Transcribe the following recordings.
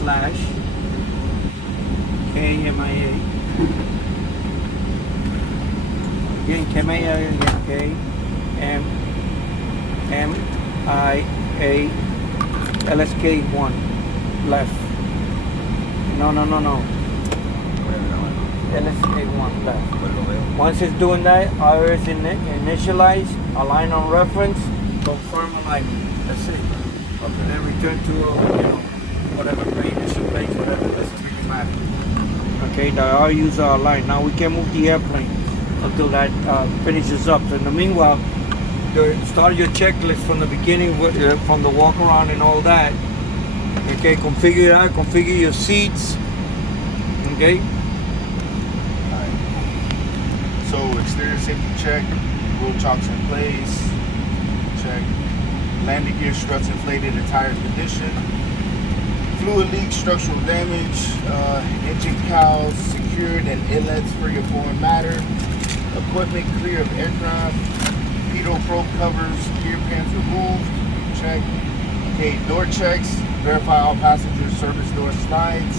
slash KMIA. Again, KMIA again, KMIA LSK1 left. No. LSK1 left. Once it's doing that, IRS initialize, align on reference, confirm alignment. That's it. Okay, then return to whatever initial place, whatever. Doesn't really matter. Okay, the RUs are aligned. Now we can move the airplane until that finishes up. So in the meanwhile, start your checklist from the beginning, from the walk around and all that. Okay, configure it out, configure your seats. Okay. Alright. So exterior safety check, roll chocks in place. Check. Landing gear struts inflated and tires condition. Fluid leak, structural damage, engine cowls secured and inlets free of foreign matter. Equipment clear of aircraft. Pitot probe covers, gear pans removed. Check. Okay, door checks. Verify all passengers service door slides.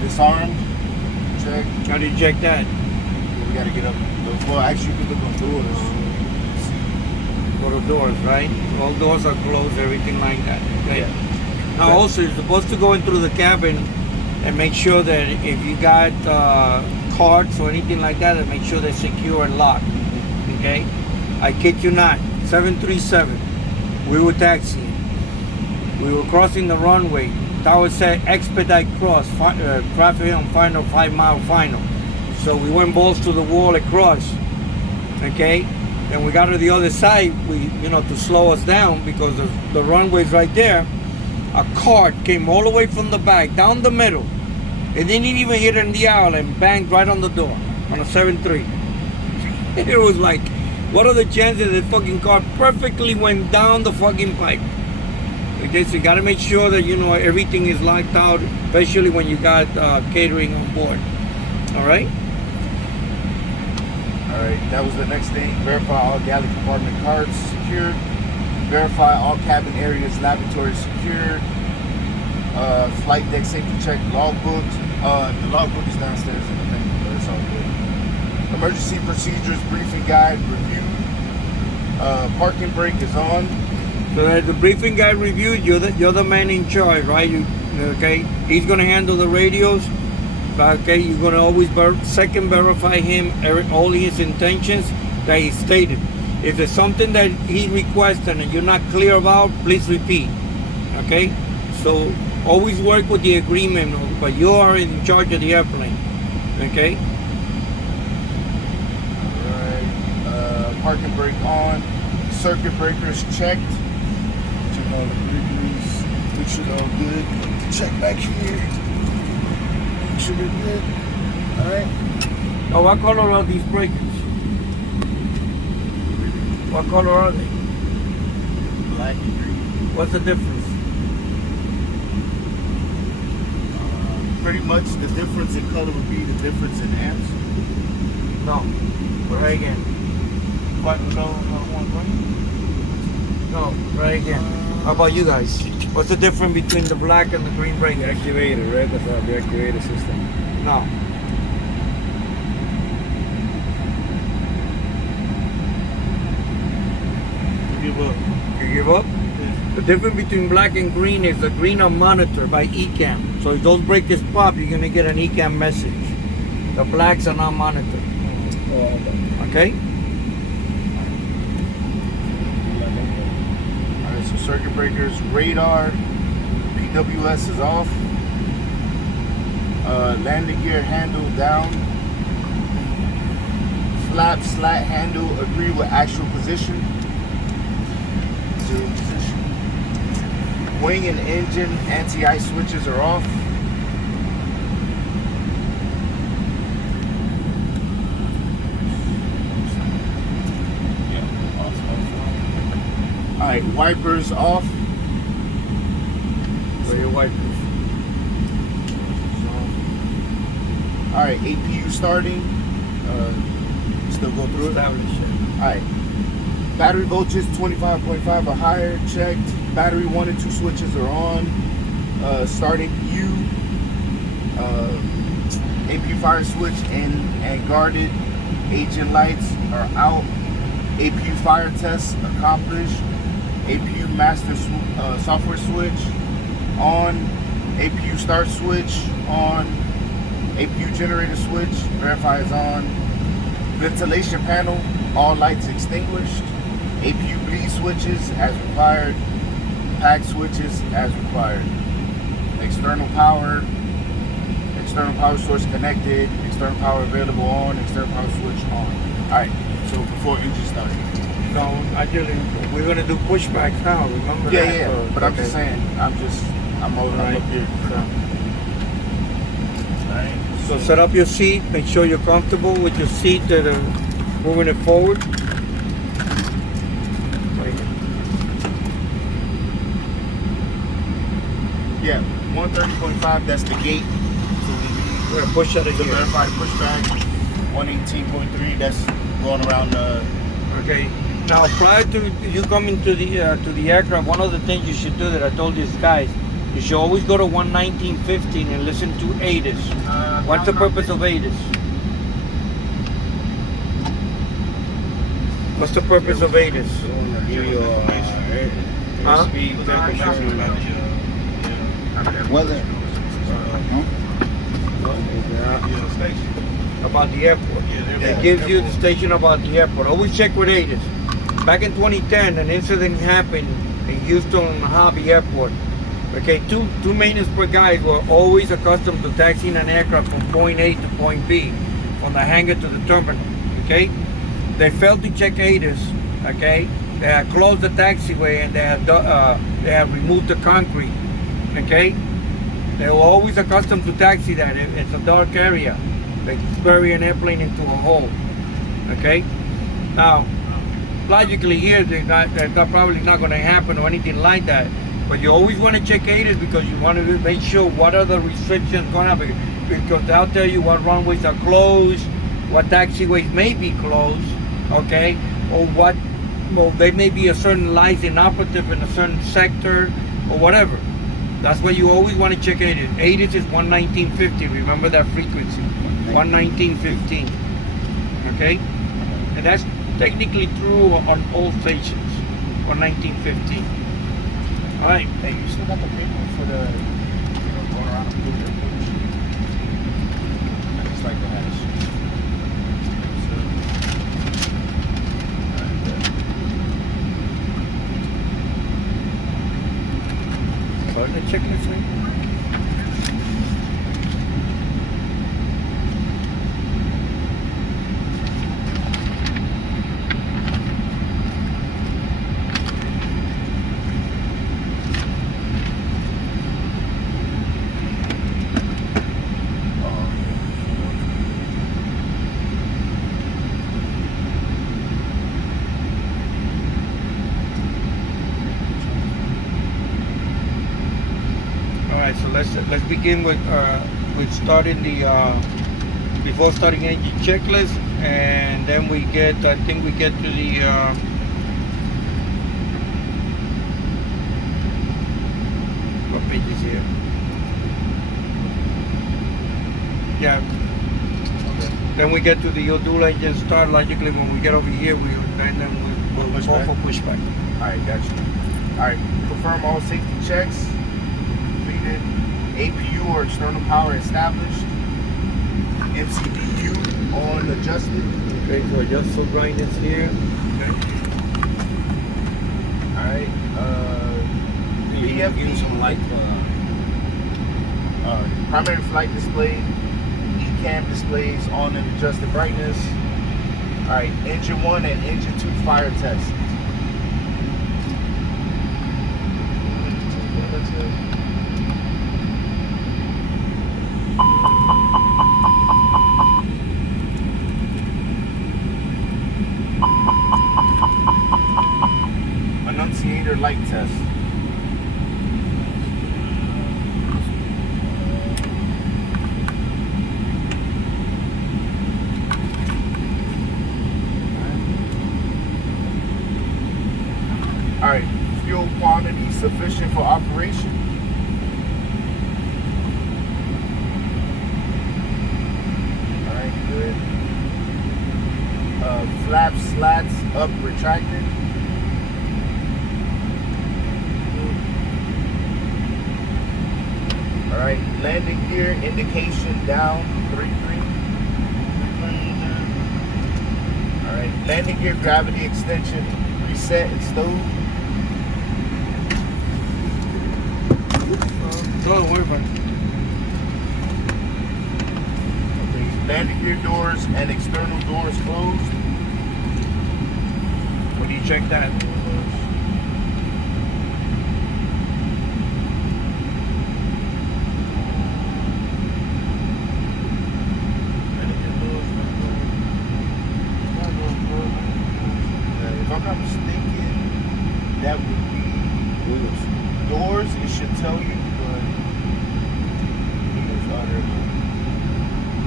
Disarmed. Check. How do you check that? We gotta get up. Well, actually, you can look on doors. Go to doors, right? All doors are closed, everything like that. Okay. Yeah. Now, also, you're supposed to go in through the cabin and make sure that if you got cards or anything like that, make sure they're secure and locked. Okay? I kid you not. 737. We were taxiing. We were crossing the runway. Tower said expedite cross, traffic on final, 5 mile final. So we went balls to the wall across. Okay? And we got to the other side, to slow us down because the runway's right there. A cart came all the way from the back, down the middle. It didn't even hit in the aisle and banged right on the door on a 7-3. It was like, what are the chances that fucking car perfectly went down the fucking pipe? Okay, so you got to make sure that, everything is locked out, especially when you got catering on board. All right? All right, that was the next thing. Verify all galley compartment cards secured. Verify all cabin areas, laboratory secured. Flight deck safety check, logbook. The logbook is downstairs in the thing, but it's all good. Emergency procedures, briefing guide, review. Parking brake is on. So that the briefing guide reviewed, you're the man in charge, right? Okay? He's gonna handle the radios. Okay, you're gonna always second verify him, all his intentions that he stated. If there's something that he requested and you're not clear about, please repeat. Okay? So always work with the agreement, but you are in charge of the airplane. Okay? Alright. Parking brake on. Circuit breakers checked. Check all the breakers. Make sure they're all good. Check back here. Make sure they're good. Alright. Oh, what color are these breakers? What color are they? Black and green. What's the difference? Pretty much the difference in color would be the difference in amps. No. Try again. What color? No, try again. How about you guys? What's the difference between the black and the green breaker? The activator, right? That's the activator system. No. Give up. You give up? The difference between black and green is the green are monitored by ECAM. So if those breakers pop, you're gonna get an ECAM message. The blacks are not monitored. Okay? Alright, so circuit breakers, radar, PWS is off. Landing gear handle down. Flap slat handle agree with actual position. Zero position. Wing and engine anti-ice switches are off. Alright, wipers off. Where your wipers? Alright, APU starting. Still go through it. Establish it. Alright. Battery voltage 25.5 or higher, checked. Battery 1 and 2 switches are on. starting U, APU fire switch and guarded. Agent lights are out. APU fire test accomplished. APU master software switch on. APU start switch on. APU generator switch, verify is on. Ventilation panel, all lights extinguished. APU bleed switches as required. Pack switches as required. External power source connected. External power available on. External power switch on. All right. So before engine starts. No, actually, we're gonna do pushbacks now. Remember Yeah, that? yeah. So, But I'm just saying. I'm Right. up here. All right. So set up your seat. Make sure you're comfortable with your seat that are moving it forward. Yeah. 130.5. That's the gate. We're gonna push that The again. verified pushback. 118.3. That's going around the. Okay. Now, prior to you coming to the aircraft, one of the things you should do that I told these guys, you should always go to 119.15 and listen to AIRBUS. What's the purpose of AIRBUS? What's the purpose of AIRBUS? Give you Huh? speed, temperature, Weather. About the airport. It gives you the station about the airport. Always check with AIRBUS. Back in 2010, an incident happened in Houston Hobby Airport. Okay, two maintenance per guys were always accustomed to taxiing an aircraft from point A to point B, from the hangar to the terminal. Okay, they failed to check AIRBUS. Okay, they had closed the taxiway and they had removed the concrete. Okay, they were always accustomed to taxi that. It's a dark area. They bury an airplane into a hole. Okay, now logically here that's probably not going to happen or anything like that. But you always want to check AIRBUS because you want to make sure what are the restrictions going to be, because they'll tell you what runways are closed, what taxiways may be closed, okay, or what, well, there may be a certain lights inoperative in a certain sector or whatever. That's why you always want to check AIRBUS. AIRBUS is 119.50. Remember that frequency, 119.15. Okay, and that's technically true on all stations, 119.15. All right. Hey, you still got the paper for the, going around the blue airport? I just like the hash. Start the checklist now. So let's begin with starting the before starting engine checklist, and then we get, I think we get to the what page is here? Yeah. Okay. Then we get to the dual engine start. Logically, when we get over here, we'll go for pushback. All right, gotcha. All right, confirm all safety checks. Completed. APU or external power established. MCDU on adjusted. Okay, so adjust for brightness here. Okay. All right. PFD. some light. Primary flight display. ECAM displays on and adjusted brightness. All right. Engine 1 and engine 2 fire test. Annunciator light test. All right, fuel quantity sufficient for operation. up retracted. All right, landing gear indication down 3-3. All right, landing gear gravity extension reset and stowed. Don't worry about it. Okay, landing gear doors and external doors closed. When you check that. If I'm not mistaken, that would be doors. It should tell you, but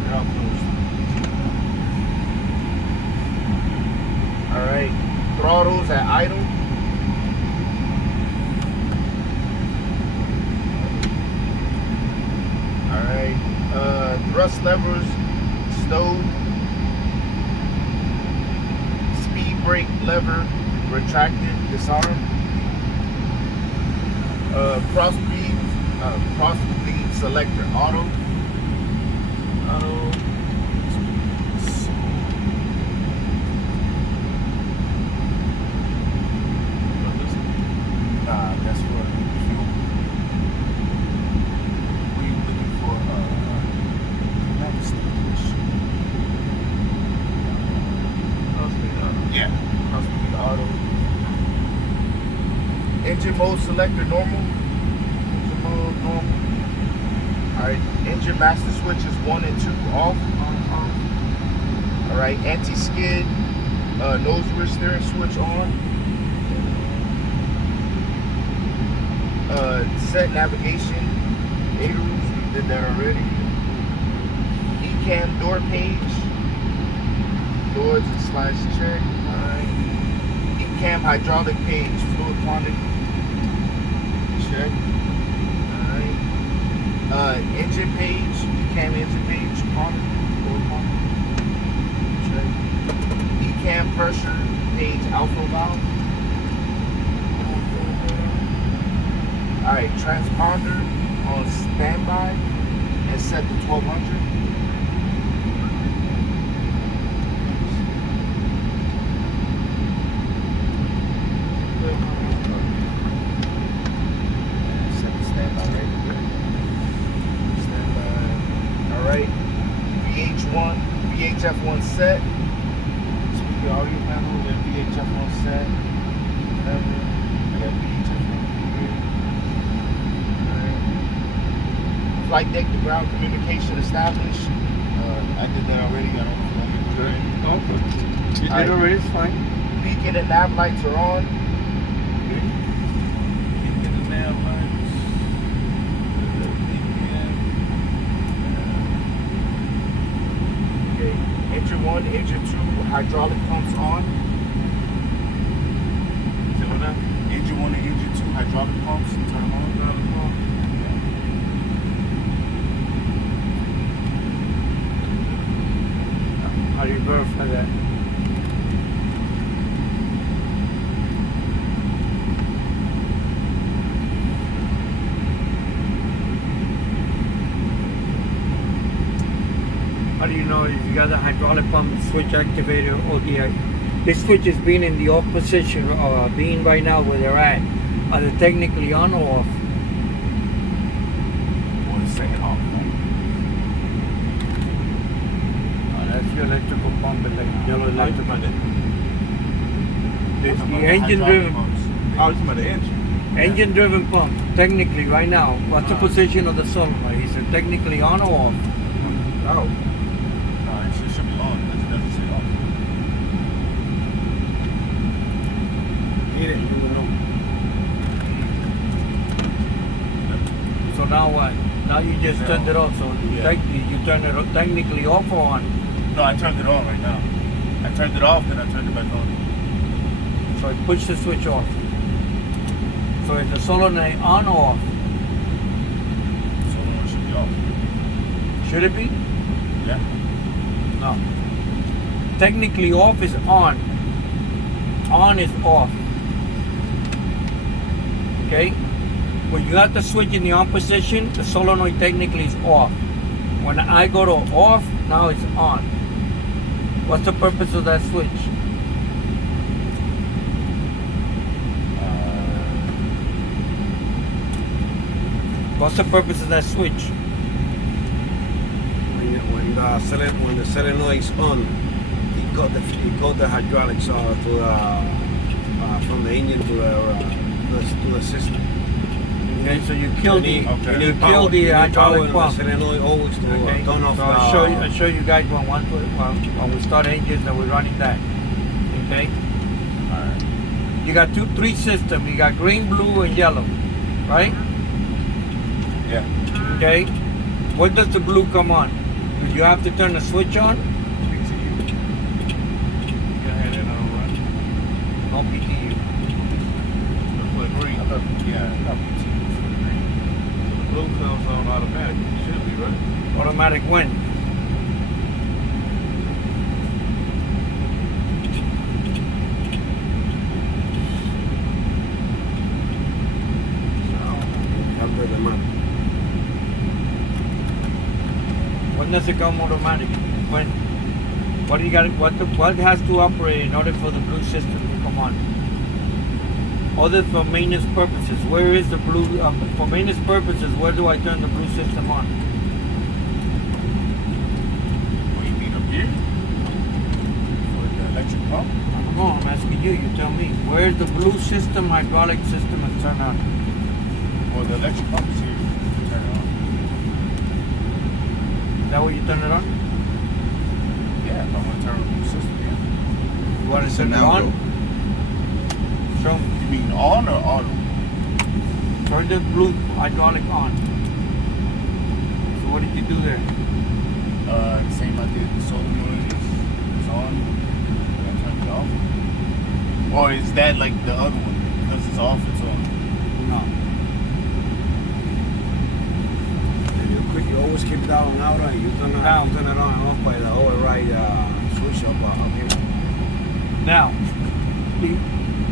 they're all closed. All right, throttles at idle. All right, thrust levers stowed. Speed brake lever retracted, disarmed. Cross beam selector auto. That's for fuel. We looking for yeah, cross beam auto. Engine mode selector normal. Engine mode normal. Alright, engine master switches 1 and 2 off. Alright, anti-skid nose rear steering switch on. Set navigation. AIRBUS, we did that already. Ecam door page. Doors and slides check. Alright. Ecam hydraulic page, fluid quantity. Check. Alright. Engine page, Ecam engine page, quantity, fluid quantity. Check. Ecam pressure page, alpha valve. Alright, transponder on standby and set to 1200. Set to standby right here. Standby. Alright, VHF1 set. Speaker audio panel, then VHF1 set. I got VHF1 here. Flight deck to ground communication established. I did that already. I don't know if you want me to do it. Okay. You did Alright. already, it's fine. Beacon and nav lights are on. Beacon and nav lights. Okay. Engine 1, engine 2, hydraulic pumps on. Say what now? Engine 1 and engine 2, hydraulic pumps. Turn them on. How do you verify that? How do you know if you got the hydraulic pump switch activated or this switch is being in the off position or being right now where they're at? Are they technically on or off? Or second off. That's your electrical pump, like yellow electrical. The Hydraulic engine driven pumps. Oh, it's about the engine. engine driven pump, technically right now, what's the position of the solenoid? Is it technically on or off? Oh. No, it should be on because it doesn't say off. He didn't even know. So now what? Now you just turned it off, so Yeah. you turn it technically off or on? No, I turned it on right now. I turned it off, then I turned it back on. So I push the switch off. So is the solenoid on or off? So it should be off. Should it be? Yeah. No. Technically off is on. on is off. Okay? When you have the switch in the on position, the solenoid technically is off. When I go to off, now it's on. What's the purpose of that switch? What's the purpose of that switch? When the solenoid is on, it got the hydraulics from the engine to the system. Okay, so you kill the hydraulic pump. The solenoid always to Okay, turn off so I'll show you guys when we start engines and we're running that. Okay? Alright. You got three systems. You got green, blue, and yellow. Right? Yeah. Okay? When does the blue come on? Do you have to turn the switch on? Go ahead and run. No PTU. For green. I thought, yeah, I thought PTU was for the green. The blue comes on automatic. It should be, right? Automatic when? After the map. When does it come automatic? When? What do you got? What has to operate in order for the blue system to come on? Other for maintenance purposes, where is the blue? For maintenance purposes, where do I turn the blue system on? What do you mean, up here? For the electric pump? No, I'm asking you. You tell me. Where's the blue system, hydraulic system, and turn on? Well, the electric pump is here. You turn it on. Is that where you turn it on? Yeah, if I want to turn on the system, yeah. You want to So turn it now on? go. Show me. You mean on or auto? Turn the blue hydraulic on. So what did you do there? Same I did. The solenoid is on. I turn it off. Or is that like the other one? Because it's off, it's on. No. You always keep down and out, and you turn it on and off by the override switch up here. Now,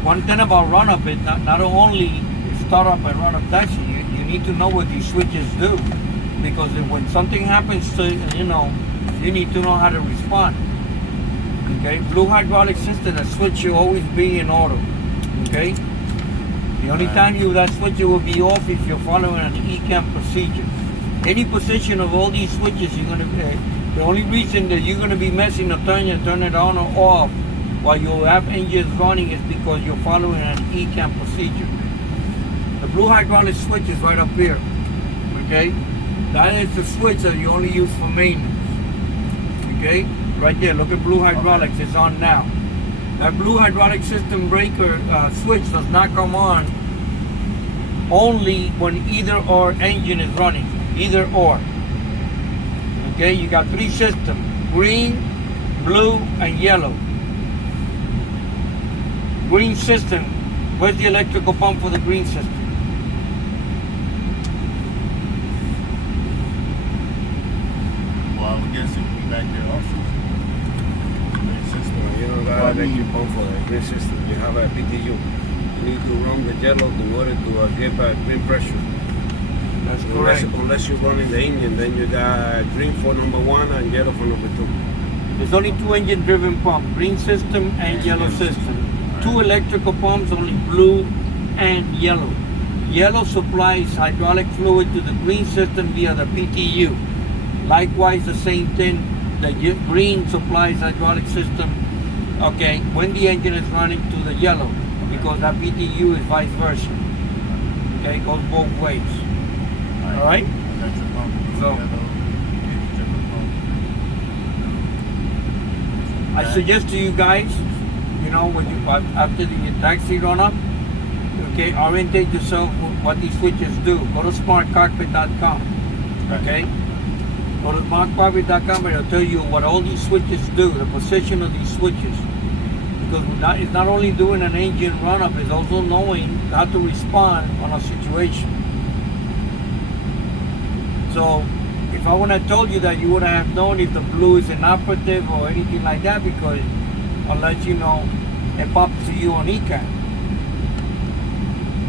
one thing about run-up is not only start up and run-up taxi, you need to know what these switches do. Because when something happens to, you need to know how to respond. Okay? Blue hydraulic system, the switch will always be in auto. Okay? The only time that switch will be off if you're following an ECAM procedure. Any position of all these switches, you're gonna. The only reason that you're gonna be messing or turn it on or off while you have engines running is because you're following an ECAM procedure. The blue hydraulic switch is right up here. Okay, that is the switch that you only use for maintenance. Okay, right there. Look at blue hydraulics. It's on now. That blue hydraulic system breaker switch does not come on only when either or engine is running. Either or. Okay, you got three systems: green, blue, and yellow. Green system. Where's the electrical pump for the green system? Well, I would guess it would be back there also. Green system. You don't got an electric pump for the green system. You have a PTU. You need to run the yellow in order to get green pressure. That's correct. Unless you're running the engine, then you got green for number 1 and yellow for number 2. There's only two engine driven pumps, green system and yellow system. Two electrical pumps, only blue and yellow. Yellow supplies hydraulic fluid to the green system via the PTU. Likewise, the same thing, the green supplies hydraulic system, okay, when the engine is running to the yellow, because that PTU is vice versa. Okay, it goes both ways. All right? Electric pump, So- yellow, electric pump. I suggest to you guys, when you after the taxi run up, okay, orientate yourself with what these switches do. Go to smartcockpit.com. Okay? Go to smartcockpit.com and it'll tell you what all these switches do, the position of these switches. Because it's not only doing an engine run up, it's also knowing how to respond on a situation. So if I would have told you that, you would have known if the blue is inoperative or anything like that, because unless it pops to you on ECAM.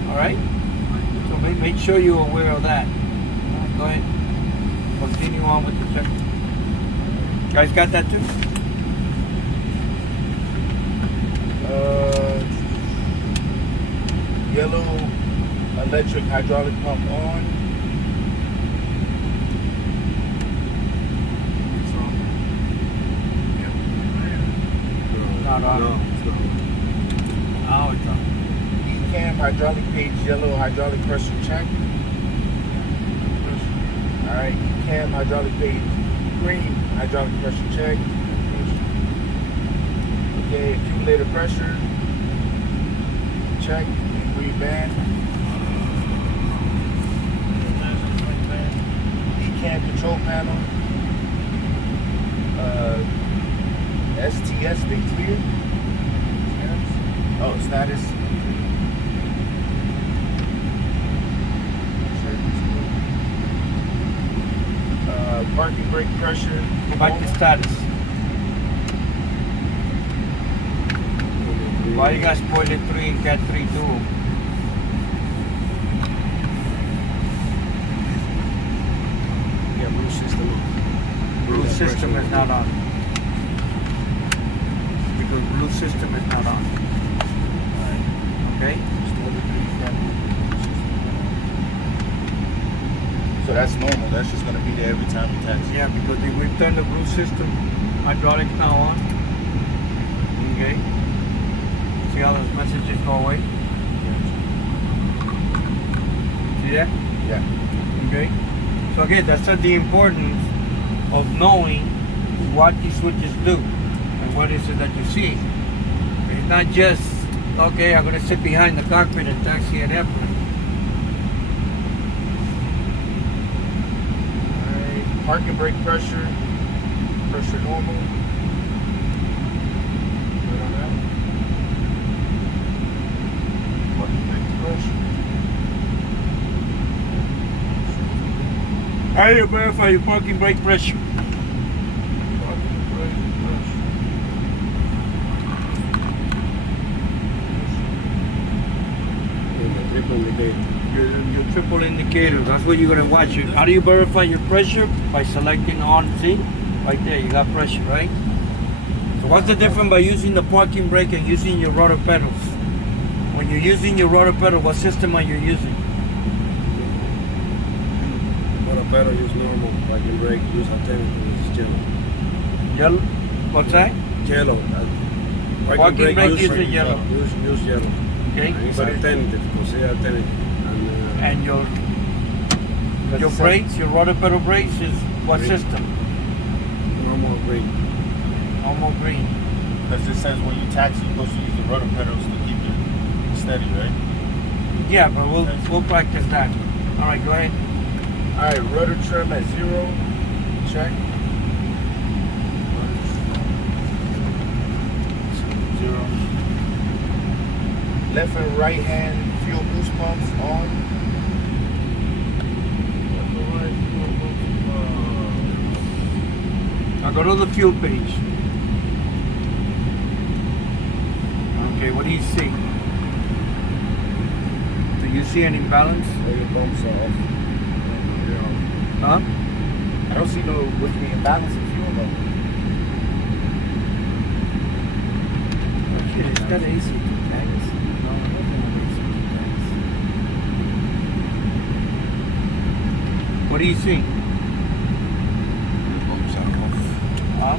All right. So make sure you're aware of that. Go ahead. Continue on with the check. Guys, got that too? Yellow electric hydraulic pump on. Not on. No, it's not. Now it's on. ECAM hydraulic page yellow hydraulic pressure check. Alright, ECAM hydraulic page green hydraulic pressure check. Okay, accumulator pressure check. Green band. ECAM control panel. STS they clear. Oh, status. Parking brake pressure. Go back to status. Why you got spoiler 3 and cat 3 too? Yeah, blue system. Blue system is not on. Because blue system is not on. Okay? So that's normal. That's just gonna be there every time you taxi. Yeah, because if we turn the blue system, hydraulics now on. Okay? See how those messages go away? See that? Yeah. Okay? So again, that's the importance of knowing what these switches do and what is it that you see. It's not just, okay, I'm gonna sit behind the cockpit and taxi an airplane. Alright. Parking brake pressure. Pressure normal. Good on that. Parking brake pressure. How do you verify your parking brake pressure? Parking brake pressure. And the triple indicator. Your triple indicator, that's what you're gonna watch. How do you verify your pressure? By selecting on, see? Right there, you got pressure, right? So what's the difference by using the parking brake and using your rotor pedals? When you're using your rotor pedal, what system are you using? Motor pedal use normal. Parking brake use alternative, which is yellow. Yellow? What's that? Yellow. Parking brake uses yellow. Use yellow. Okay? And it's But it- alternative, consider alternative. And your Because brakes, your rotor pedal brakes is what Green. system? normal green. Normal green. Because it says when you taxi, you're supposed to use the rotor pedals to keep it steady, right? Yeah, but we'll practice that. All right, go ahead. Alright, rudder trim at 0. Check. 0. Left and right hand fuel boost pumps on. Now go to the fuel page. Okay, what do you see? Do you see an imbalance? Oil pumps are off. Huh? I don't see no with me imbalance in fuel though. Okay, it's got AC tags. No, it doesn't have AC tags. What do you see? Pumps are off. Huh?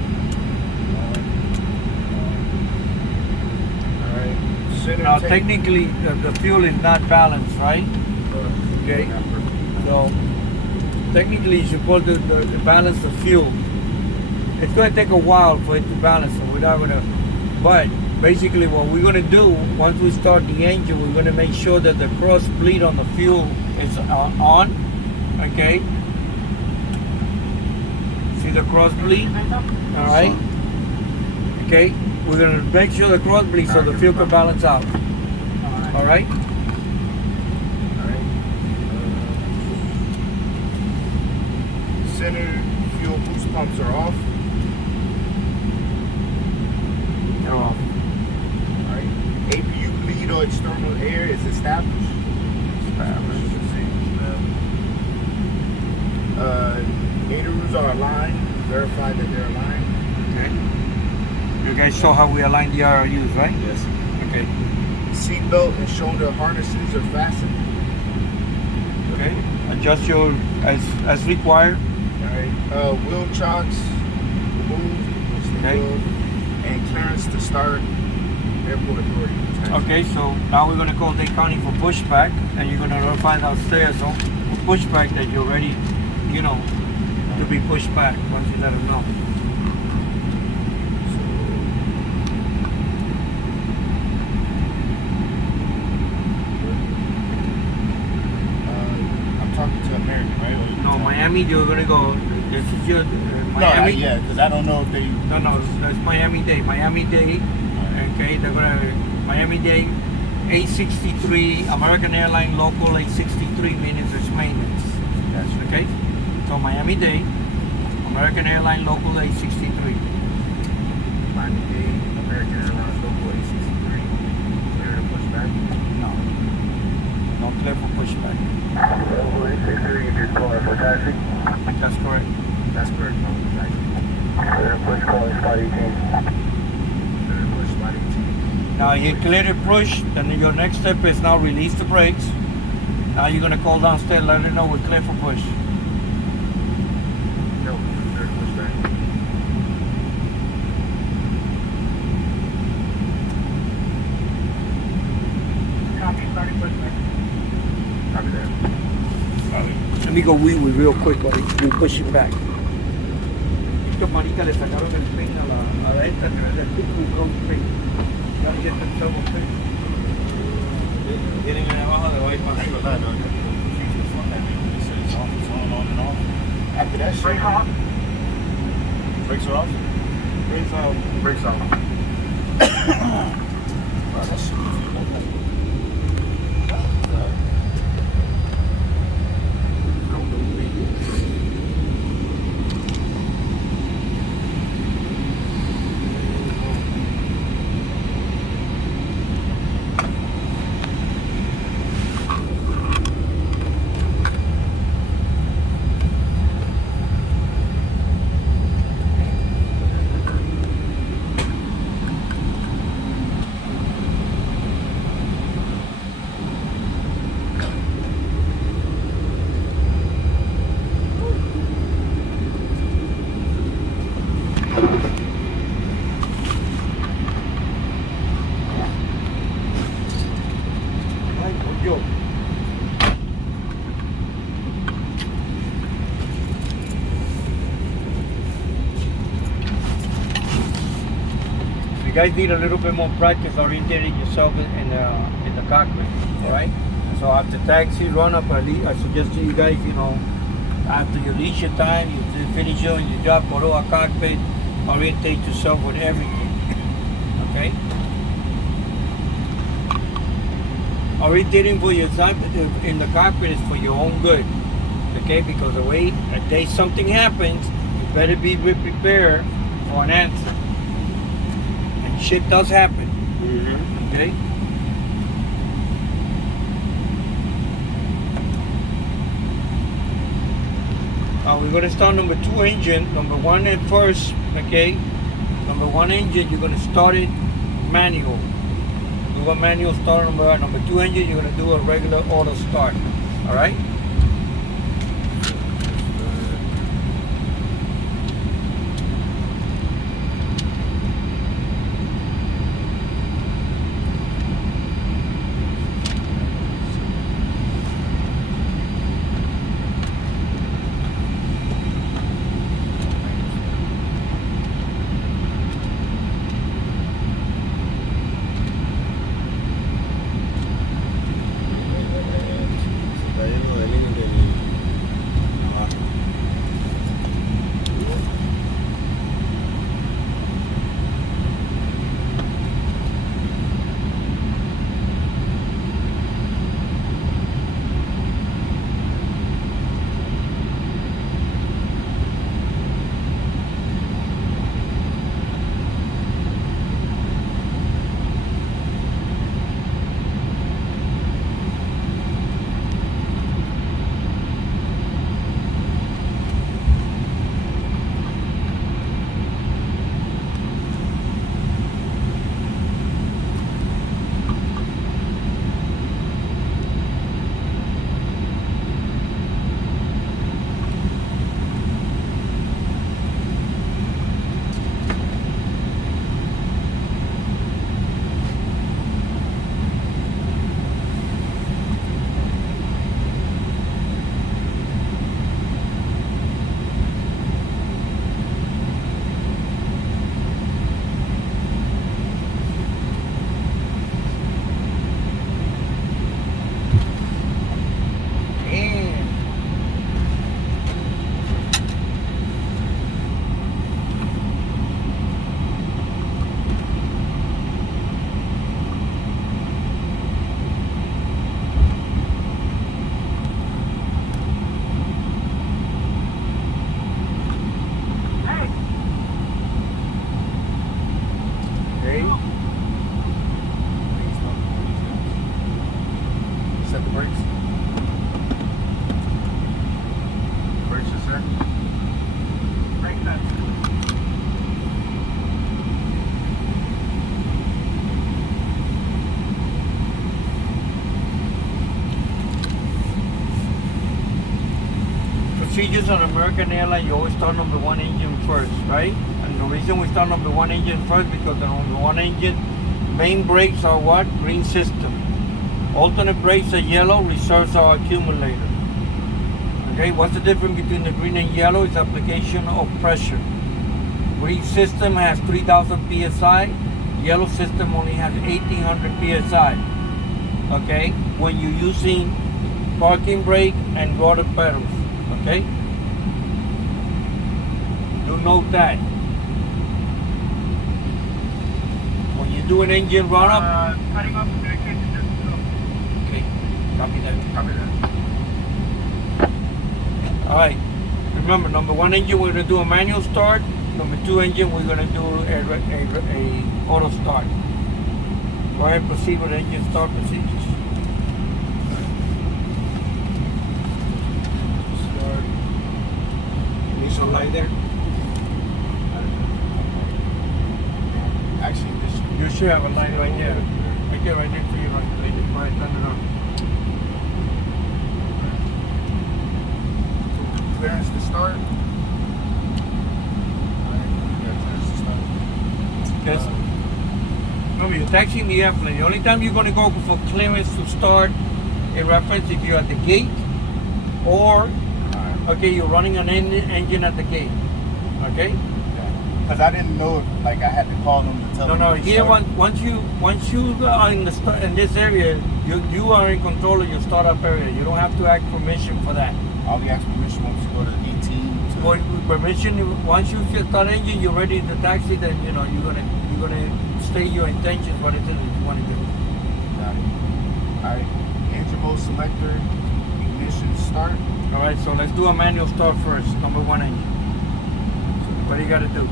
Alright. Center Now tank. technically the fuel is not balanced, right? Okay. So technically you're supposed to balance the fuel. It's going to take a while for it to balance, so we're not going to. But basically, what we're going to do once we start the engine, we're going to make sure that the cross bleed on the fuel is on. Okay. See the cross bleed? All right. Okay. We're going to make sure the cross bleeds so the fuel can balance out. All right. Center fuel boost pumps are off. They're off. Alright. external air is established. AIRBUS are aligned. Verify that they're aligned. Okay. You guys saw how we aligned the RRUs, right? Yes. Okay. Seatbelt and shoulder harnesses are fastened. Okay. Adjust your as required. Alright. Wheel chocks removed. Okay. And clearance to start. Airport authority. Okay, so now we're gonna call Dade County for pushback, and you're gonna notify downstairs on pushback that you're ready, you know, to be pushed back once you let them know. I'm talking to American, right? No, Miami, you're gonna go. This is your Miami. Yeah, because I don't know if they. No, that's Miami-Dade. Miami-Dade. Okay, they're gonna Miami-Dade. 863 American Airlines local 863 minutes is maintenance. That's Okay, so Miami-Dade, American Airlines local 863. Miami-Dade, American Airlines local 863. Clear to push back. No, not clear for pushback. Local 863, you just calling for taxi? That's correct. That's correct. No, taxi. Clear to push calling spot 18. Clear to push spot 18. Now you clear the push, then your next step is now release the brakes. Now you're gonna call downstairs, let them know we're clear for push. No, clear to push back. Copy, starting pushback. Copy that. Let me go wee real quick, buddy. We push it back. Estos maricas le sacaron el pin a la esta, que es el tipo pin. Gotta get themselves a pin. Tienen ahí abajo de bypass. After that shit. Brakes off. Brakes are off? Brakes off. Brakes off. Wow, that shit. You guys need a little bit more practice orientating yourself in the cockpit, all right? So after taxi run up, I suggest to you guys, you know, after you leave your time, you finish your job, go to a cockpit, orientate yourself with everything, okay? Orientating for yourself in the cockpit is for your own good, okay? Because the way a day something happens, you better be prepared for an answer. Shit does happen. Okay? We're going to start number 2 engine. Number 1 at first. Okay? Number 1 engine, you're going to start it manual. Do a manual start number 1. Number 2 engine, you're going to do a regular auto start. Alright? procedures on American Airlines, you always start number one engine first, right? And the reason we start number one engine first because the number one engine main brakes are what? Green system. Alternate brakes are yellow, reserves are accumulator. Okay, what's the difference between the green and yellow? Is application of pressure. Green system has 3,000 psi. Yellow system only has 1,800 psi. Okay, when you're using parking brake and rudder pedals. Okay, do note that. When you do an engine run up. Cutting off communication just below. Okay, copy that. Copy that. All right. Remember, number one engine we're gonna do a manual start. Number two engine we're gonna do a auto start. Go ahead, proceed with engine start procedures. Start. Initial light there. Actually, this You should have a line right there. Right there, right next to you, right there. Go ahead, turn it on. clearance to start. Clearance to start. Yes. Remember, you're taxiing the airplane. The only time you're gonna go for clearance to start in reference if you're at the gate or okay, you're running an engine at the gate. Okay? Because I didn't know if like I had to call them to tell them. No. to Here, start. once you are in in this area, you are in control of your startup area. You don't have to ask permission for that. I'll be asked permission once you go to 18. To For permission, once you start engine, you're ready to taxi. Then you're gonna state your intentions, what it is that you want to do. Got it. All right. Engine mode selector. Ignition start. All right, so let's do a manual start first. Number one engine. What do you got to do?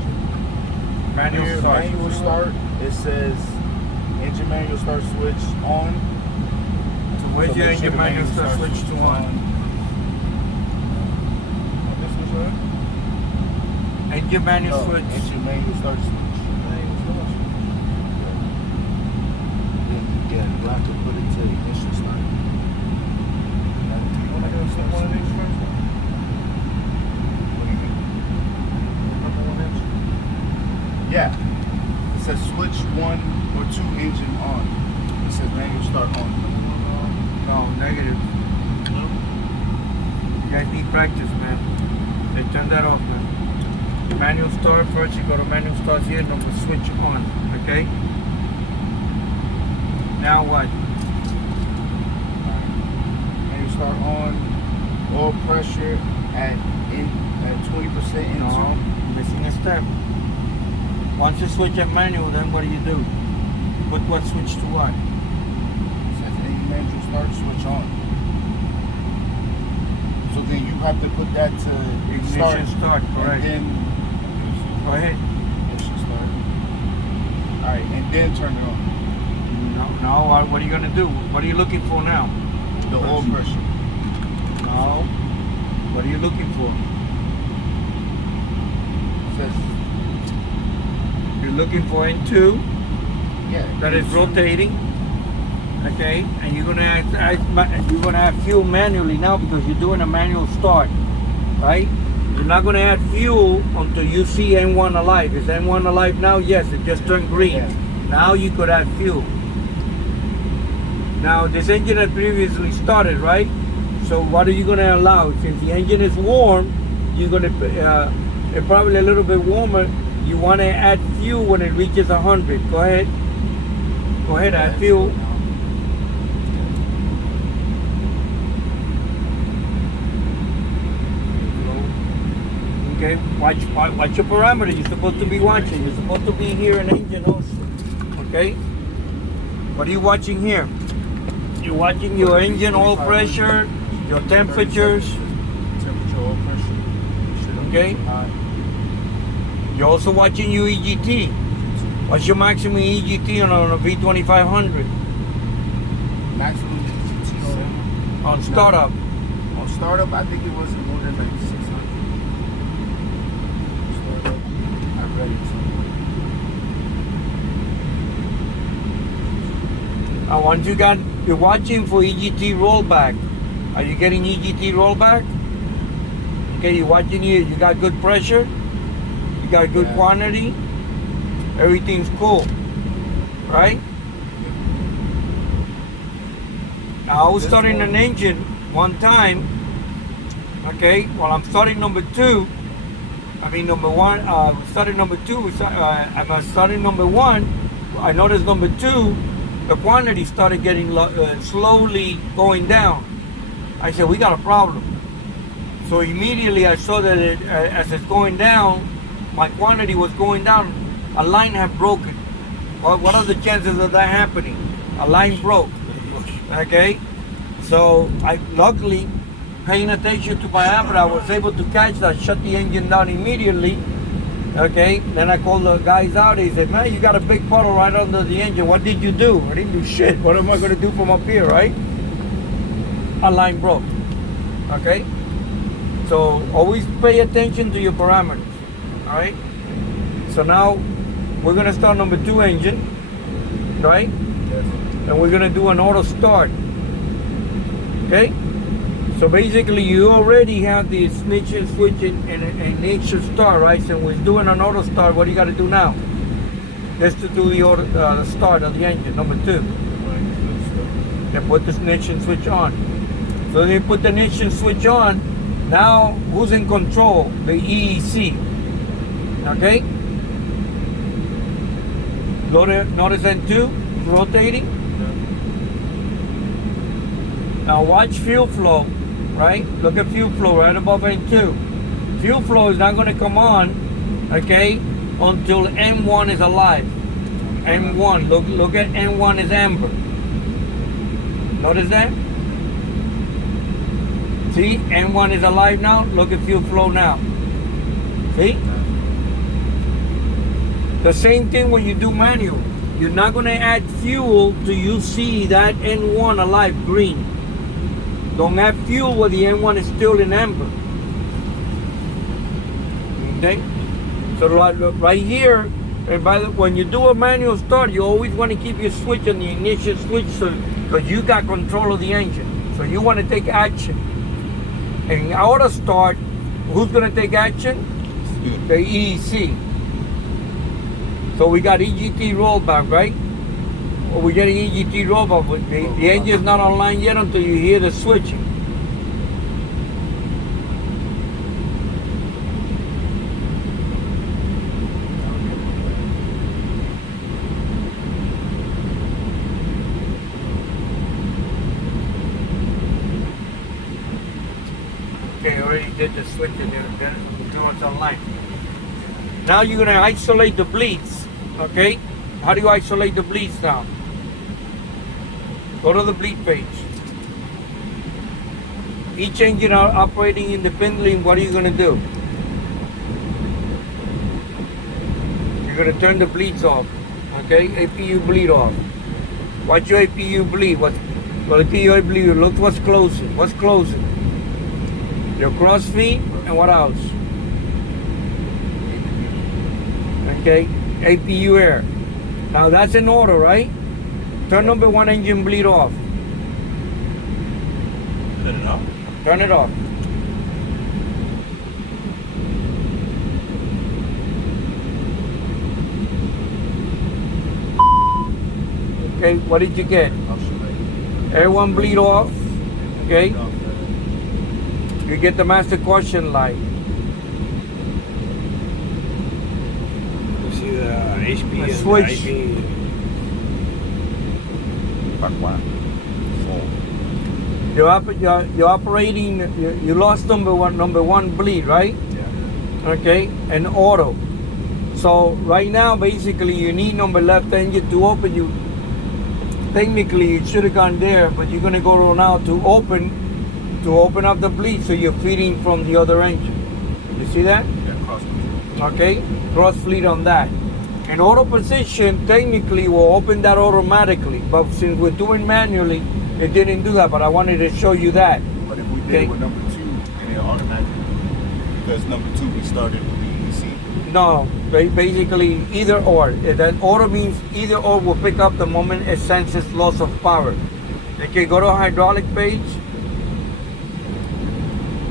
Manual Here, start. Manual start. It says engine manual start switch on. So where's So your make sure engine the manual start switch to on? This was what? Engine manual No, switch. engine manual start switch. Yeah, you have to put it to ignition start. Am I gonna set one of these first? What do you mean? Number one inch? Yeah. It says switch 1 or 2 engine on. It says manual start on. No, negative. You guys need practice, man. They turn that off, man. Manual start first. You go to manual start here. Number switch on. Okay. Now what? Manual start on. Oil pressure at 20% into. No, missing a step. Once you switch at manual, then what do? Put what switch to what? It says engine manual start switch on. So then you have to put that to Ignition start, correct. And then Go ahead. ignition start. Alright, and then turn it on. No. What are you gonna do? What are you looking for now? The oil pressure. No. What are you looking for? It says, You're looking for N2 yeah. that is rotating. Okay, and you're gonna add fuel manually now because you're doing a manual start, right? You're not gonna add fuel until you see N1 alive. Is N1 alive now? Yes, it just turned green. Yeah. Now you could add fuel. Now this engine had previously started, right? So what are you gonna allow? Since the engine is warm, you're gonna it's probably a little bit warmer. You want to add fuel when it reaches 100. Go ahead. Go ahead, add fuel. Okay, watch your parameter. You're supposed to be watching. You're supposed to be here in engine also. Okay? What are you watching here? You're watching your engine oil pressure, your temperatures. Temperature, oil pressure. Okay. You're also watching your EGT. What's your maximum EGT on a V2500? Maximum EGT On startup? on startup, I think it wasn't more than like 600. Startup, I read it somewhere. Once you're watching for EGT rollback. Are you getting EGT rollback? Okay, you're watching here. You got good pressure. You got good quantity. Everything's cool, right? Now I was starting an engine one time. Okay, well I'm starting number two. I mean number one. Starting number two. I'm starting number one. I noticed number two, the quantity started getting slowly going down. I said we got a problem. So immediately I saw that as it's going down, my quantity was going down. A line had broken. Well, what are the chances of that happening? A line broke. Okay, so I luckily, paying attention to my habit, I was able to catch that, shut the engine down immediately. Okay, then I called the guys out. He said, man, you got a big puddle right under the engine. What did you do? I didn't do shit. What am I going to do from up here, right? A line broke. Okay, so always pay attention to your parameters. All right, so now we're going to start number two engine, right? Yes. And we're going to do an auto start. Okay, so basically you already have the ignition switch and ignition start, right? So we're doing an auto start. What do you got to do now? Just to do the auto start of the engine, number two. And put the ignition switch on. So they put the ignition switch on. Now who's in control? The EEC. Okay. Notice N2 is rotating. Now watch fuel flow, right? Look at fuel flow right above N2. Fuel flow is not going to come on, okay, until N1 is alive. N1, look at N1 is amber. Notice that? See, N1 is alive now. Look at fuel flow now. See? The same thing when you do manual. You're not going to add fuel till you see that N1 alive, green. Don't add fuel where the N1 is still in amber. Okay? So right here, when you do a manual start, you always want to keep your switch on the ignition switch because you got control of the engine. So you want to take action. And auto start, who's going to take action? The EEC. So we got EGT rollback, right? Or we're getting EGT rollback, but the engine's not online yet until you hear the switching. Okay, I already did the switching there. Now it's online. Now you're gonna isolate the bleeds. Okay? How do you isolate the bleeds now? Go to the bleed page. Each engine are operating independently. What are you going to do? You're going to turn the bleeds off. Okay? APU bleed off. Watch your APU bleed. APU bleed. Look what's closing. What's closing? Your cross feed and what else? Okay? APU air. Now that's in order, right? Turn number one engine bleed off. Turn it off. Turn it off. Okay, what did you get? Air one bleed off. Okay. You get the master caution light. You see the HP and switch. the IP. You're operating. You lost number one bleed, right? Yeah. Okay, and auto. So right now, basically, you need number left engine to open. You technically it should have gone there, but you're gonna go now to open up the bleed, so you're feeding from the other engine. You see that? Yeah, cross. Okay, cross fleet on that. And auto position technically will open that automatically, but since we're doing manually, it didn't do that. But I wanted to show you that. But if we did Okay. it with number 2, and it automatically, because number 2 we started with the EEC. No, basically either or. That auto means either or will pick up the moment it senses loss of power. Okay, go to hydraulic page.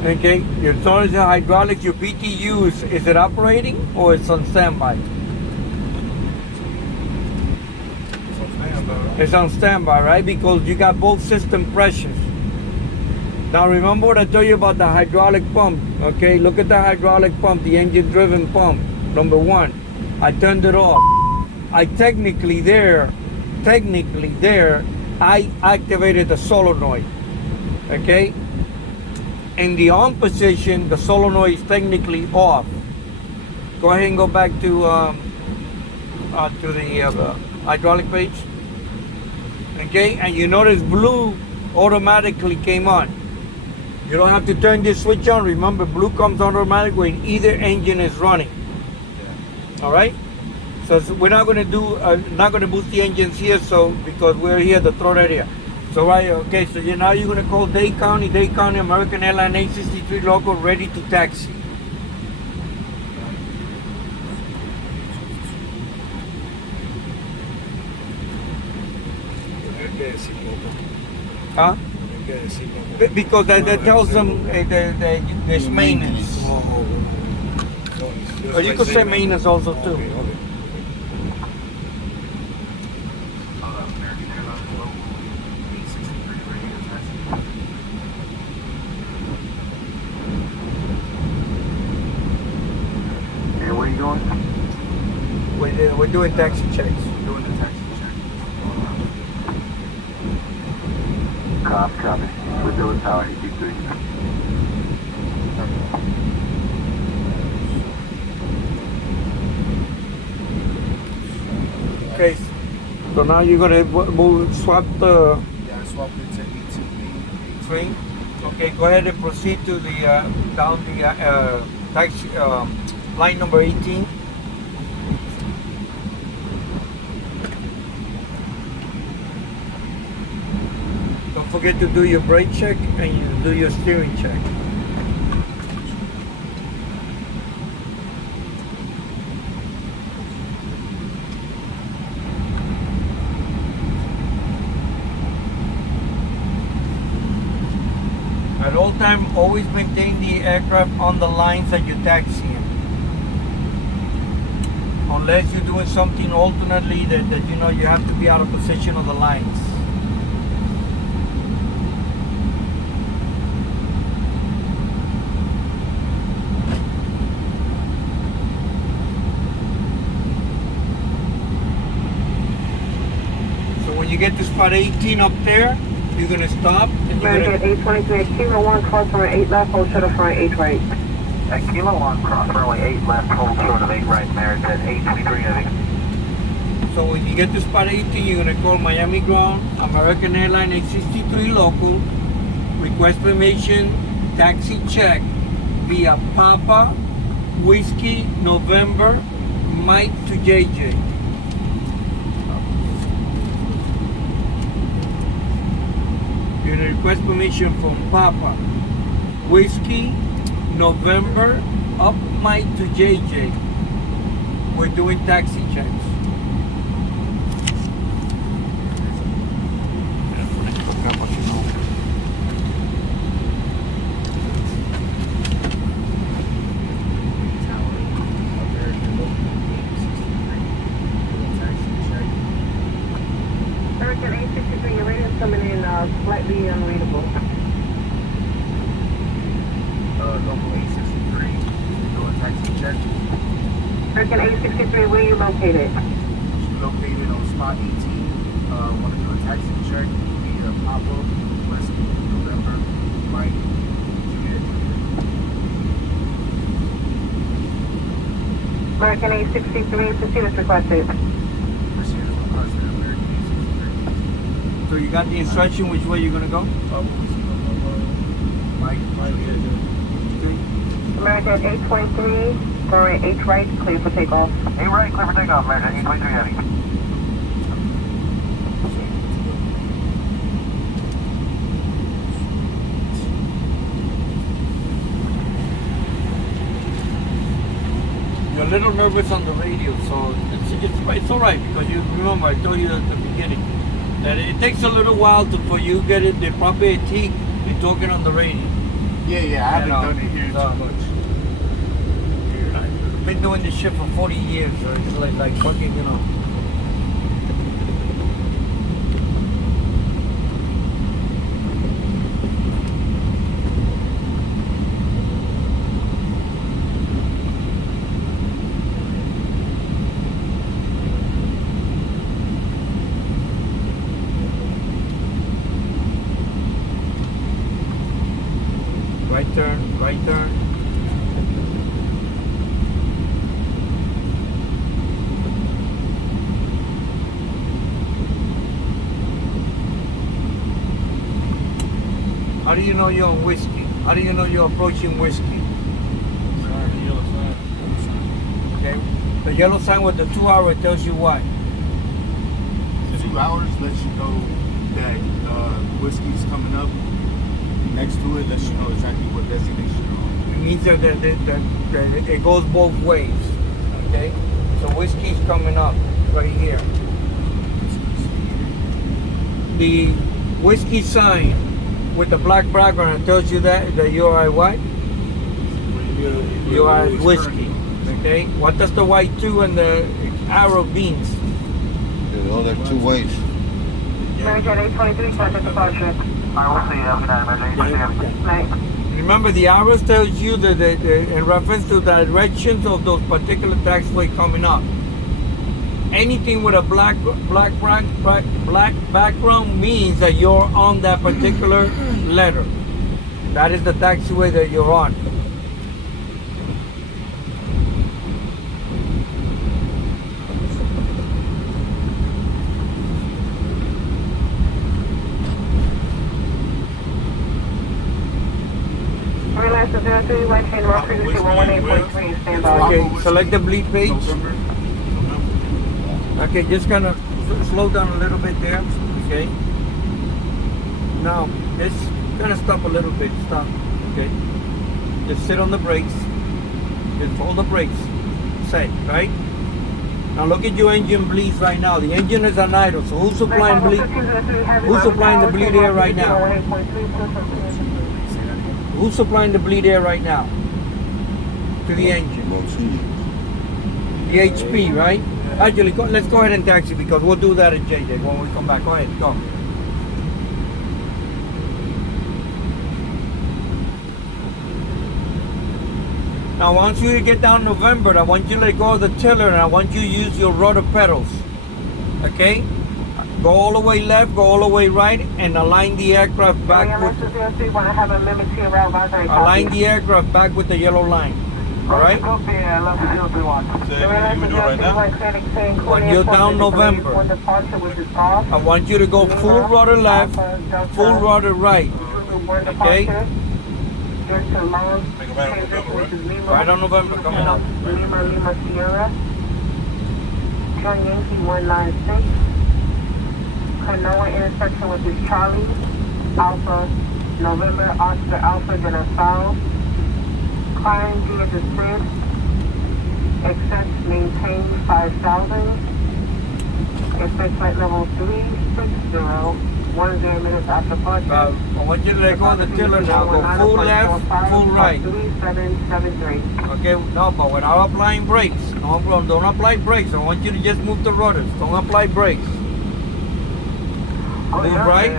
Okay, your notice the hydraulics, your BTUs, is it operating or it's on standby? It's on standby, right? Because you got both system pressures. Now remember what I told you about the hydraulic pump, okay? Look at the hydraulic pump, the engine driven pump, number one. I turned it off. I technically there, I activated the solenoid, okay? In the on position, the solenoid is technically off. Go ahead and go back to the hydraulic page. Okay, and you notice blue automatically came on. You don't have to turn this switch on. Remember, blue comes on automatic when either engine is running. All right. So we're not going to do, not going to boost the engines here, so because we're here at the throat area. So right, okay. So now you're going to call Dade County, American Airlines 863 local, ready to taxi. Huh? Because that tells them there's maintenance. Or you could say maintenance also too. Hey, where are you going? We're doing taxi checks. Doing the taxi check. Copy. Brazil Tower 83. Okay, so now you're gonna swap the Yeah, I swapped it to 18B. train. Okay, go ahead and proceed to the down the taxi line number 18. Don't forget to do your brake check and you do your steering check. At all time, always maintain the aircraft on the lines that you're taxiing. Unless you're doing something alternately that you know you have to be out of position of the lines. So when you get to spot 18 up there, you're going to stop and you're American going to 823, Kilo 1, cross runway 8 left, hold short of front 8 right. At Kilo 1, cross runway 8 left, hold short of 8 right, American 823 heavy. So when you get to spot 18, you're going to call Miami Ground, American Airlines 863 local, request permission, taxi check via Papa, Whiskey, November, Mike to JJ. You're going to request permission from Papa, Whiskey, November, up Mike to JJ. We're doing taxi checks. American 863, your radio's coming in slightly unreadable. Local 863. Doing taxi check. American 863, where are you located? Located on spot 18. Want to do a taxi check via Papa, Whiskey, November, Mike, Juliet. American 863, proceed as requested. Proceed as requested, American 863. So you got the instruction which way you're going to go? Mike, American 823, runway 8 right, clear for takeoff. 8 right, clear for takeoff, American 823 heavy. You're a little nervous on the radio, so it's all right because you remember I told you at the beginning that it takes a little while for you get it the proper etiquette in talking on the radio. Yeah, I haven't You know, done it here so- too much. I've been doing this shit for 40 years, so it's like fucking, you know. Right turn, right turn. How do you know you're on whiskey? How do you know you're approaching whiskey? Sign, the yellow sign. Okay. The yellow sign with the 2 hour tells you what? 2 hours lets you know that whiskey's coming up. Next to it lets you know exactly what destination you're on. It means that it goes both ways. Okay. So whiskey's coming up right here. The whiskey sign with the black background tells you that you are at what? You are at whiskey. Okay. What does the white 2 and the arrow means? Well, there are two ways. American 823, contact departure. I will see you. Emergency. Remember, the arrows tells you that in reference to the directions of those particular taxiway coming up. Anything with a black background means that you're on that particular letter. That is the taxiway that you're on. Realize the 03, one chain, route frequency 118.3, stand by. Okay, select the bleed page. November. Okay, just kind of slow down a little bit there. Okay. Now, just kind of stop a little bit. Stop. Okay. Just sit on the brakes. Just hold the brakes. Set. Right. Now look at your engine bleeds right now. The engine is on idle. So who's supplying bleed? Who's supplying the bleed air right now? Who's supplying the bleed air right now? To the engine. The HP, right? Actually, let's go ahead and taxi because we'll do that at JJ when we come back. Go ahead, go. Now, I want you to get down November. I want you to let go of the tiller and I want you to use your rudder pedals. Okay? Go all the way left, go all the way right, and align the aircraft back with align the aircraft back with the yellow line. All right? So you would do it right now? When you're down November, I want you to go full rudder left, full rudder right. Okay? Make a right on November, right? Right on November coming up. Lima Sierra. John Yankee 196. Kanoa intersection with this Charlie. Alpha November Oscar Alpha Dinner South. Climb via descent. Excess maintain 5,000. Expect flight level 360. 10 minutes after departure. I want you to let go of the tiller now. Go full left, full right. 3773. Okay, no, but without applying brakes. No problem. Don't apply brakes. I want you to just move the rudders. Don't apply brakes. Move right.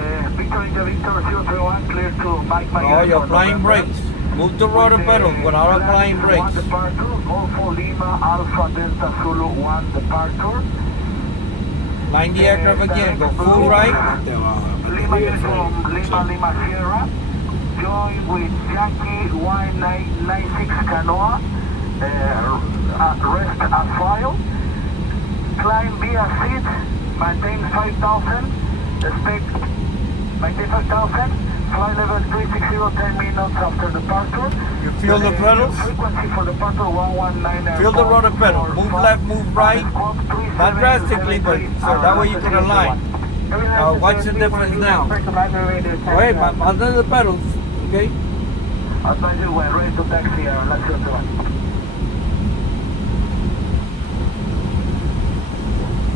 No, you're applying brakes. Move the rudder pedals without applying brakes. Line the aircraft again. Go full right. Lima Sierra. Join with Yankee 1996 Canoa. Rest as file. Climb via seat. Maintain 5,000. Expect maintain 5,000. Flight level 360, 10 minutes after departure. You feel the pedals? Frequency for departure 119. Feel the rudder pedal. Move left, move right. Not drastically, but so that way you can align. What's the difference now? Wait, under the pedals, okay? Advise you when ready to taxi, let's go to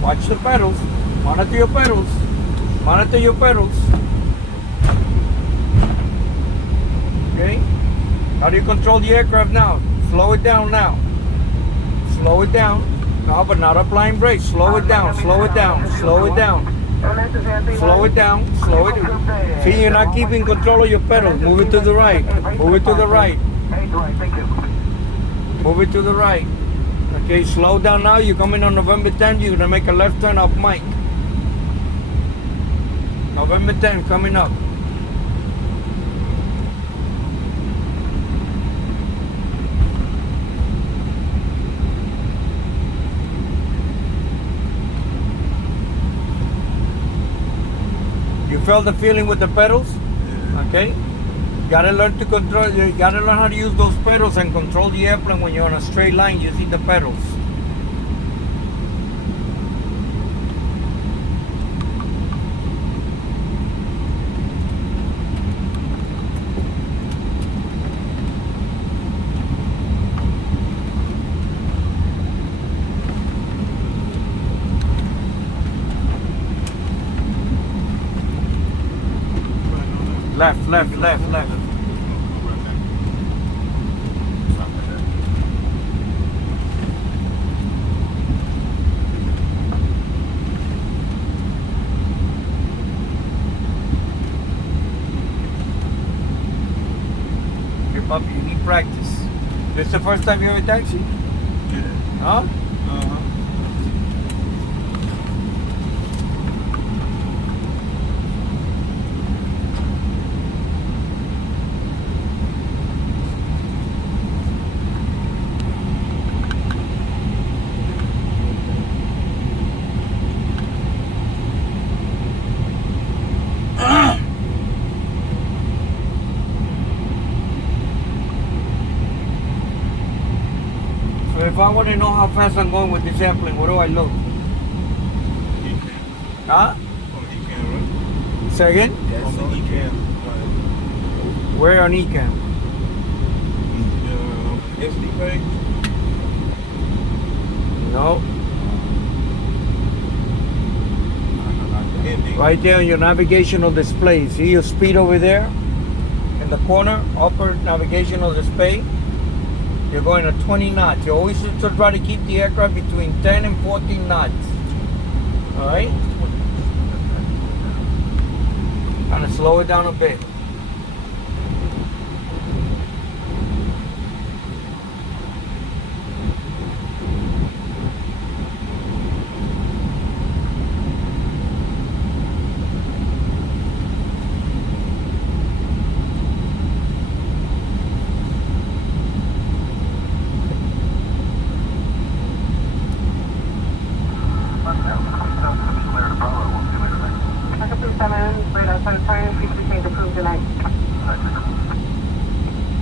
Watch the pedals. Monitor your pedals. Monitor your pedals. Okay? How do you control the aircraft now? Slow it down now. Slow it down. No, but not applying brakes. Slow it down. Slow it down. Slow it down. Slow it down. Slow it. See, you're not keeping control of your pedals. Move it to the right. Move it to the right. Move it to the right. Okay, slow down now. You're coming on November 10th. You're gonna make a left turn off Mike. November 10th coming up. You felt the feeling with the pedals? Okay. Gotta learn to control. You gotta learn how to use those pedals and control the airplane when you're on a straight line using the pedals. Left, left, left, left. Hey, puppy, you need practice. This the first time you ever taxi? Yeah. Huh? Uh-huh. So if I want to know how fast I'm going with this airplane, what do I look? He can. Huh? On he can, right? Say again? On the he can. Right. Where on ECAM? SD page. No. Ending. Right there on your navigational display. See your speed over there? In the corner, upper navigational display. You're going at 20 knots. You always should try to keep the aircraft between 10 and 14 knots. Alright? Kind of slow it down a bit.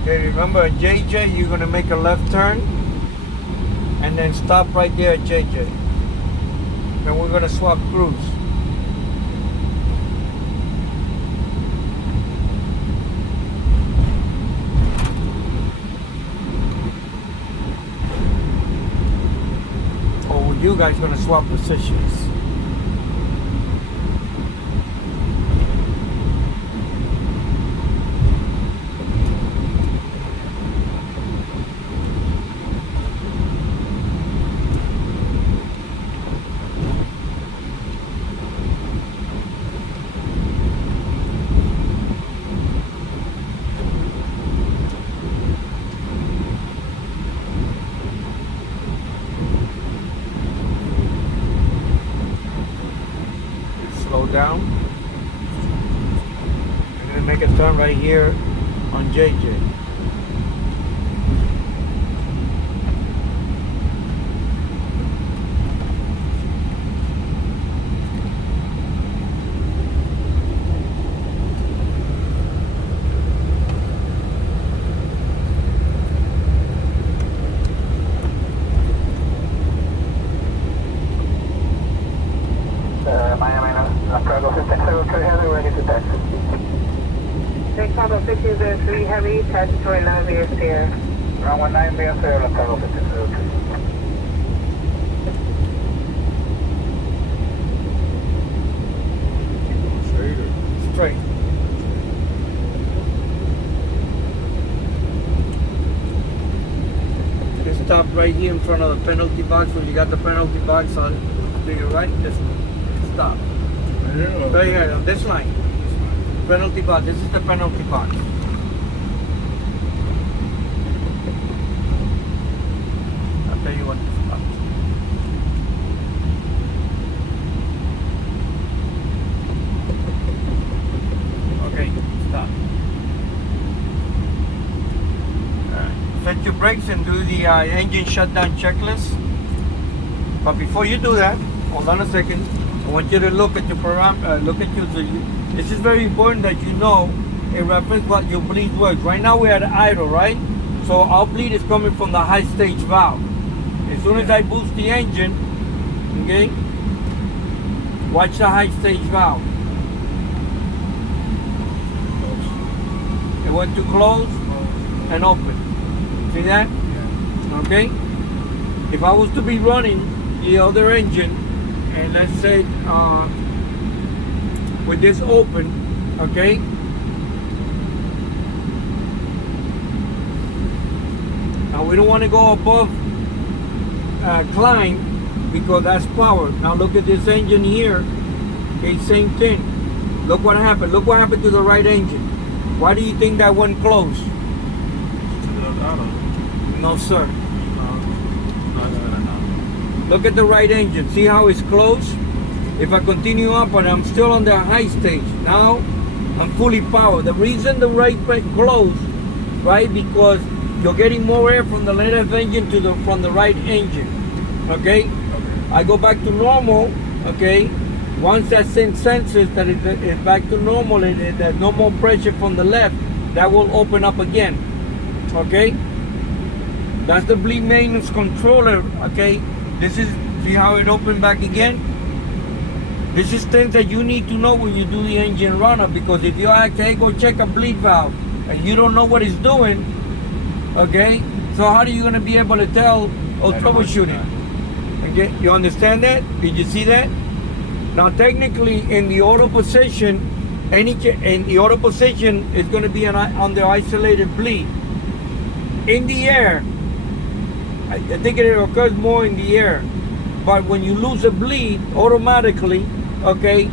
Okay, remember at JJ, you're gonna make a left turn and then stop right there at JJ. Then we're gonna swap cruise. Oh, you guys gonna swap positions. Slow down. We're gonna make a turn right here on JJ. Chicago 1503 Heavy, statutory 9 via Sierra. Round 19 via Sierra, Chicago 1503. Straight. stop right here in front of the penalty box. When you got the penalty box on to your right, just stop. Right here on this line. Penalty box. This is the penalty box. I'll tell you what to stop. Okay, stop. Set your brakes and do the engine shutdown checklist. But before you do that, hold on a second. I want you to look at your this is very important that you know in reference what your bleed works. Right now we're at idle, right? So our bleed is coming from the high stage valve. As soon as I boost the engine, okay, watch the high stage valve. It went to close and open. See that? Okay? If I was to be running the other engine, and let's say with this open, okay? Now we don't want to go above climb because that's power. Now look at this engine here. Okay, same thing. Look what happened. Look what happened to the right engine. Why do you think that one closed? No, sir. Look at the right engine. See how it's closed? If I continue up and I'm still on the high stage, now I'm fully powered. The reason the right brake closed, right? Because you're getting more air from the left engine to from the right engine. Okay? I go back to normal. Okay? Once that senses that it's back to normal and there's no more pressure from the left, that will open up again. Okay? That's the bleed maintenance controller, okay? This is, see how it opened back again? This is things that you need to know when you do the engine run-up, because if you actually go check a bleed valve and you don't know what it's doing, okay? So how are you gonna be able to tell or troubleshoot it? Okay, you understand that? Did you see that? Now technically in the auto position, in the auto position is gonna be on the isolated bleed. In the air, I think it occurs more in the air, but when you lose a bleed, automatically, okay,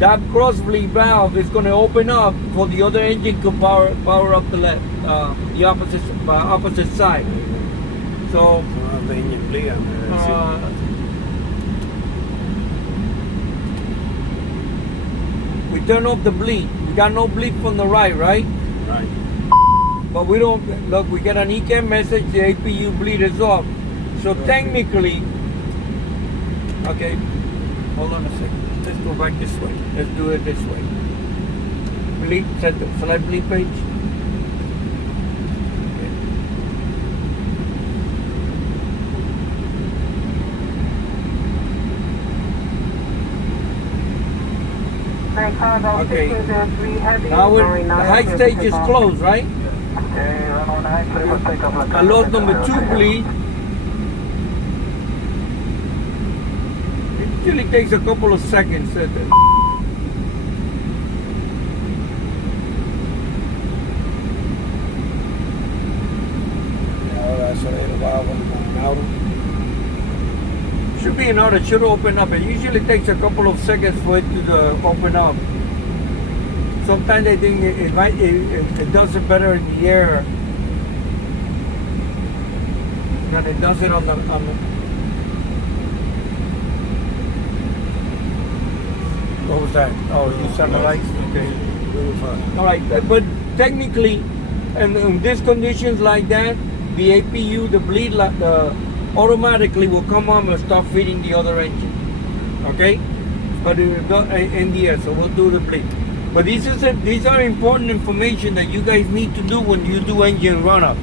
that cross bleed valve is going to open up for the other engine to power up the left, the opposite side. So the engine bleed. we turn off the bleed. We got no bleed from the right, right? Right. But we don't, look, we get an ECAM message, the APU bleed is off. So technically, okay, hold on a second. Let's go back this way. Let's do it this way. Bleed, set the select bleed page. Okay. Now the high stage is closed, right? I lost number 2 bleed. It usually takes a couple of seconds. Yeah, that's what it was Should be an auto, it should open up. It usually takes a couple of seconds for it to open up. Sometimes I think it does it better in the air than it does it on the what was that? Oh, you saw the lights? Okay. All right, but technically, in these conditions like that, the APU, the bleed, automatically will come on and start feeding the other engine. Okay? But it will in the air, so we'll do the bleed. But these are important information that you guys need to do when you do engine run-up.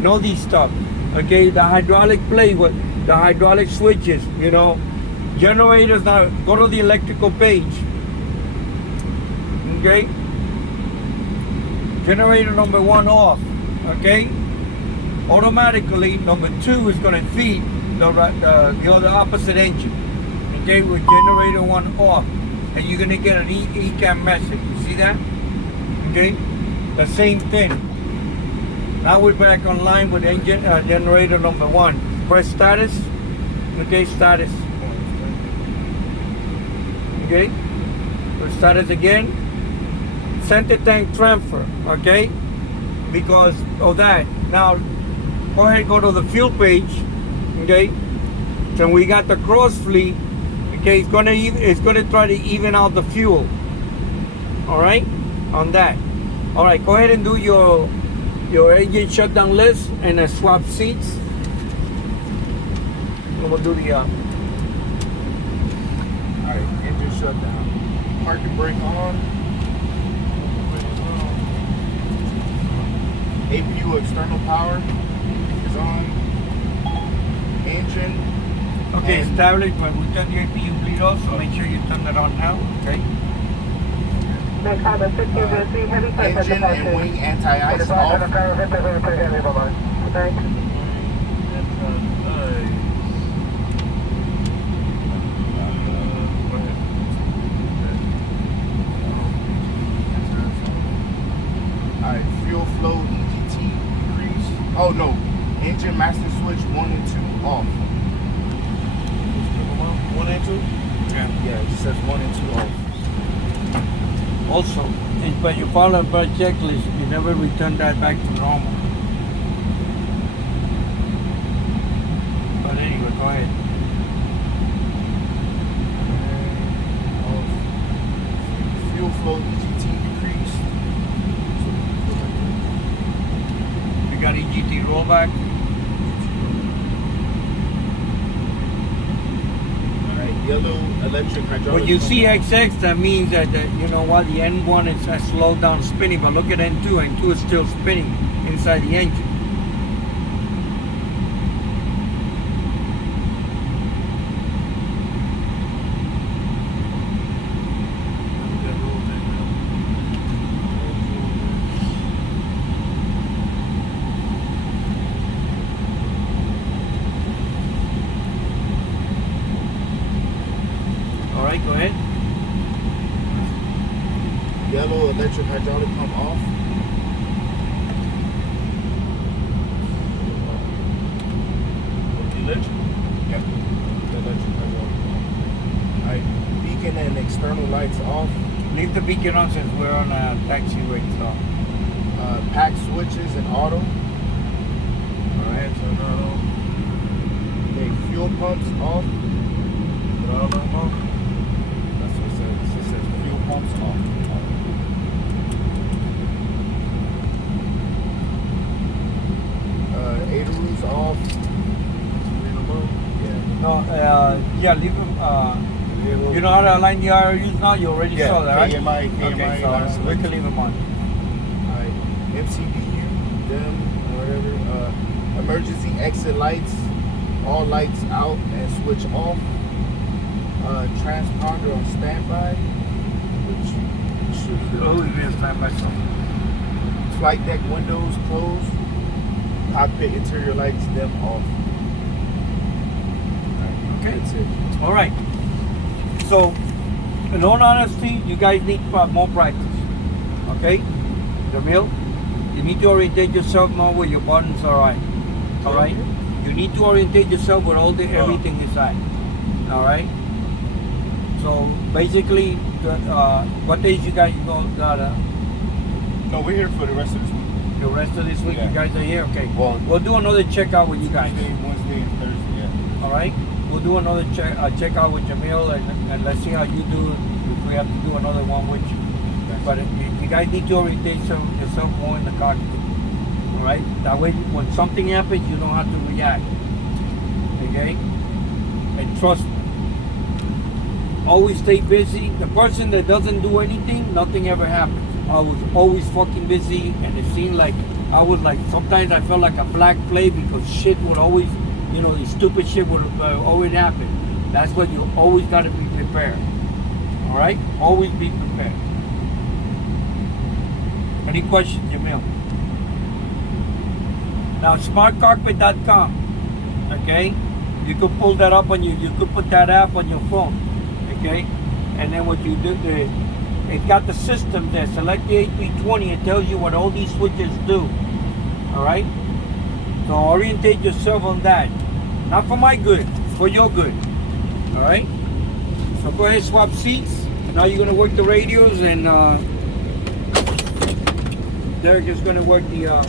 Know these stuff. Okay, the hydraulic plate with the hydraulic switches, you know. Generators, now go to the electrical page. Okay? Generator number 1 off. Okay? Automatically, number 2 is going to feed the other opposite engine. Okay, with generator 1 off. And you're going to get an ECAM message. You see that? Okay? The same thing. Now we're back online with engine generator number 1. Press status. Okay, status. Okay. Press status again. Center tank transfer. Okay. Because of that. Now, go ahead and go to the fuel page. Okay. So we got the cross fleet. Okay, it's gonna try to even out the fuel. All right, on that. All right, go ahead and do your engine shutdown list and swap seats. I'm gonna do the. All right, engine shutdown. Parking brake on. APU external power is on. Engine. Okay, and establish when we turn the APU bleed off, so make sure you turn that on now. Okay. engine and wing anti-ice off. Alright, fuel flow EGT decrease. Oh no, engine master switch 1 and 2 off. 1 and 2? Yeah, it just says 1 and 2 off. Also, but you follow the checklist, you never return that back to normal. But anyway, go ahead. Fuel flow EGT decrease. You got EGT rollback. Yellow electric hydraulic. When you see XX, that means that you know what, the N1 is has slowed down spinning, but look at N2. N2 is still spinning inside the engine. All right, go ahead. Yellow electric hydraulic pump off. Electric? Yep. Electric hydraulic pump. Alright, beacon and external lights off. Leave the beacon on since we're on a taxiway, so. Pack switches and auto. Alright, so now. Okay, fuel pumps off. That's what it says. It says fuel pumps off. AIRBUS off. No, yeah, leave them. You know how to align the IRUs now? You already saw that, right? KMI, Okay, so we can leave them on. Alright, MCBU, them, whatever. Emergency exit lights, all lights out and switch off. Transponder on standby, which should Always be a standby zone. flight deck windows closed, cockpit interior lights them off. Okay. That's it. All right. So, in all honesty, you guys need more practice. Okay? Jamil, you need to orientate yourself more where your buttons are at. All right? You need to orientate yourself with all the everything inside. All right? So basically, what days you guys go? No, we're here for the rest of this week. The rest of this week, Yeah. you guys are here. Okay. Well, We'll do another checkout with you guys. Tuesday, Wednesday, and Thursday. Yeah. All right. We'll do another checkout with Jamil, and let's see how you do. If we have to do another one with you. But you guys need to orientate yourself more in the cockpit. All right. That way, when something happens, you know how to react. Okay. And trust me. Always stay busy. The person that doesn't do anything, nothing ever happens. I was always fucking busy, and it seemed like I was like, sometimes I felt like a black plague because shit would always, you know, the stupid shit would always happen. That's what you always got to be prepared. All right? Always be prepared. Any questions, Jamil? Now, smartcockpit.com, okay? You could pull that up on you could put that app on your phone. Okay, and then what you do, it got the system there. Select the 8320. It tells you what all these switches do. All right. So orientate yourself on that. Not for my good, for your good. All right. So go ahead, swap seats. Now you're gonna work the radios, and Derek is gonna work the